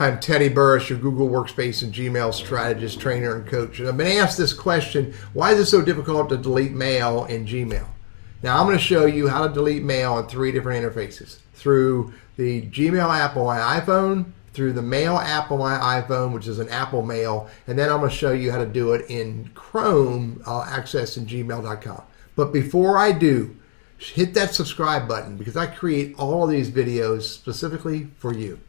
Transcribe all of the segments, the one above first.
I'm Teddy Burris, your Google Workspace and Gmail strategist, trainer, and coach. And I've been asked this question, why is it so difficult to delete mail in Gmail? Now I'm going to show you how to delete mail on 3 different interfaces. Through the Gmail app on my iPhone, through the Mail app on my iPhone, which is an Apple Mail, and then I'm going to show you how to do it in Chrome, accessing gmail.com. But before I do, hit that subscribe button because I create all of these videos specifically for you.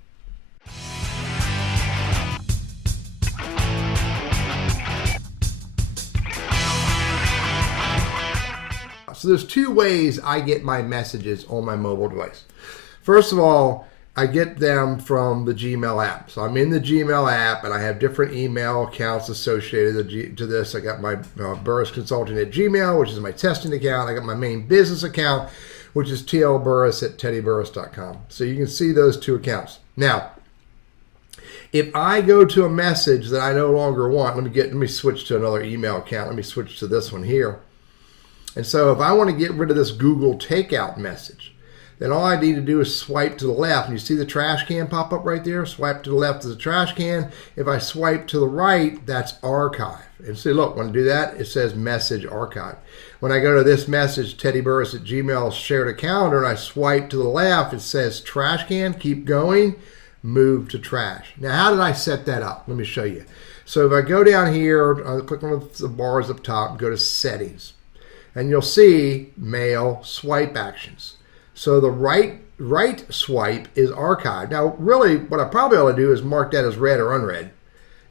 So there's 2 ways I get my messages on my mobile device. First of all, I get them from the Gmail app. So I'm in the Gmail app and I have different email accounts associated to this. I got my Burris Consulting at Gmail, which is my testing account. I got my main business account, which is tlburris@teddyburris.com. So you can see those 2 accounts. Now, if I go to a message that I no longer want, let me switch to another email account. Let me switch to this one here. And so if I want to get rid of this Google takeout message, then all I need to do is swipe to the left. And you see the trash can pop up right there? Swipe to the left is the trash can. If I swipe to the right, that's archive. And see, look, when I do that, it says message archive. When I go to this message, Teddy Burris at Gmail shared a calendar, and I swipe to the left, it says trash can, keep going, move to trash. Now, how did I set that up? Let me show you. So if I go down here, I'll click on the bars up top, go to settings. And you'll see mail swipe actions. So the right swipe is archived. Now, really, what I probably ought to do is mark that as read or unread.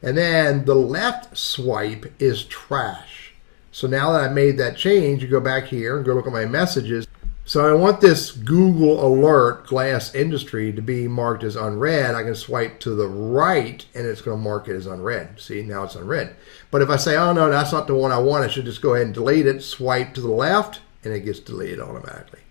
And then the left swipe is trash. So now that I made that change, you go back here and go look at my messages. So I want this Google alert glass industry to be marked as unread. I can swipe to the right and it's going to mark it as unread. See, now it's unread. But if I say, oh no, that's not the one I want, I should just go ahead and delete it, swipe to the left, and it gets deleted automatically.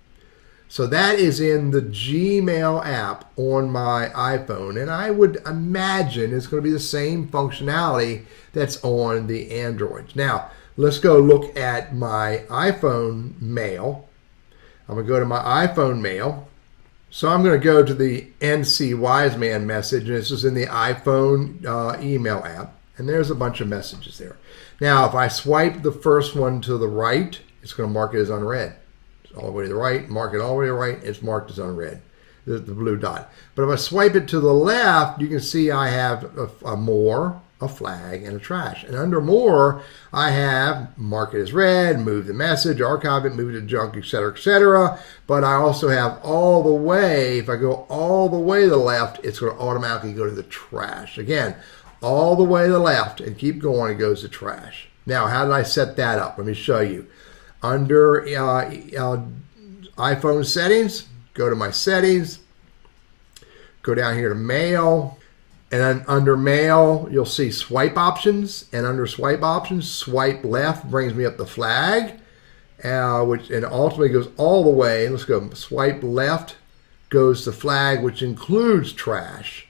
So that is in the Gmail app on my iPhone. And I would imagine it's going to be the same functionality that's on the Androids. Now, let's go look at my iPhone mail. I'm going to go to my iPhone mail. So I'm going to go to the NC Wiseman message, and this is in the iPhone email app. And there's a bunch of messages there. Now, if I swipe the first one to the right, it's going to mark it as unread. It's all the way to the right, mark it all the way to the right, it's marked as unread. There's the blue dot. But if I swipe it to the left, you can see I have a more, a flag, and a trash. And under more, I have mark it as read, move the message, archive it, move it to junk, etc., etc. But I also have all the way, if I go all the way to the left, it's going to automatically go to the trash. Again, all the way to the left and keep going, it goes to trash. Now, how did I set that up? Let me show you. Under iPhone settings, go to my settings, go down here to mail, and then under mail, you'll see swipe options, and under swipe options, swipe left brings me up the flag, which and ultimately goes all the way. Let's go, swipe left goes to flag, which includes trash.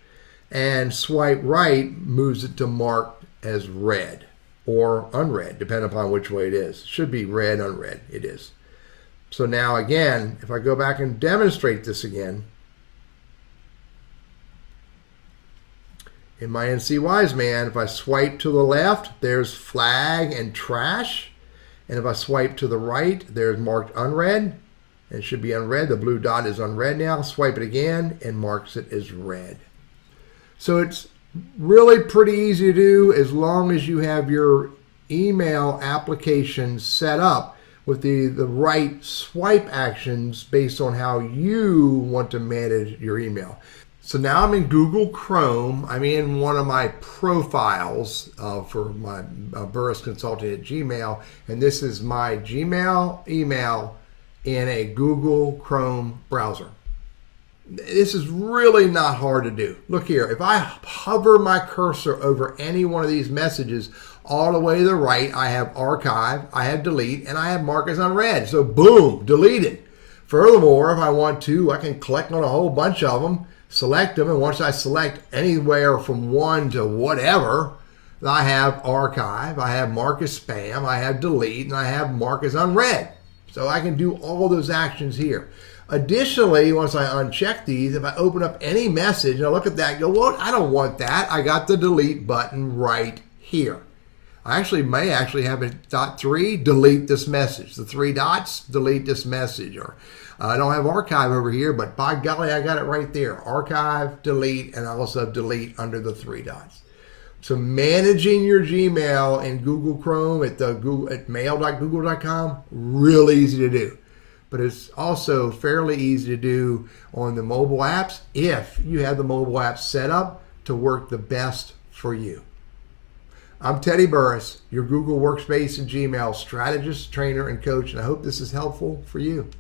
And swipe right moves it to marked as read or unread, depending upon which way it is. It should be read, unread. It is. So now again, if I go back and demonstrate this again, in my NC Wiseman, if I swipe to the left, there's flag and trash. And if I swipe to the right, there's marked unread. And it should be unread. The blue dot is unread now. Swipe it again and marks it as read. So it's really pretty easy to do as long as you have your email application set up with the right swipe actions based on how you want to manage your email. So now I'm in Google Chrome. I'm in one of my profiles for my Burris Consulting at Gmail, and this is my Gmail email in a Google Chrome browser. This is really not hard to do. Look here, if I hover my cursor over any one of these messages all the way to the right, I have archive, I have delete, and I have mark as unread. So boom, deleted. Furthermore, if I want to, I can click on a whole bunch of them, select them, and once I select anywhere from 1 to whatever, I have archive, I have mark as spam, I have delete, and I have mark as unread. So I can do all those actions here. Additionally, once I uncheck these, if I open up any message and I look at that and go, well, I don't want that. I got the delete button right here. I may have a .3, delete this message. The 3 dots, delete this message. Or I don't have archive over here, but by golly, I got it right there. Archive, delete, and I also have delete under the 3 dots. So managing your Gmail in Google Chrome at mail.google.com, real easy to do. But it's also fairly easy to do on the mobile apps if you have the mobile apps set up to work the best for you. I'm Teddy Burris, your Google Workspace and Gmail strategist, trainer, and coach, and I hope this is helpful for you.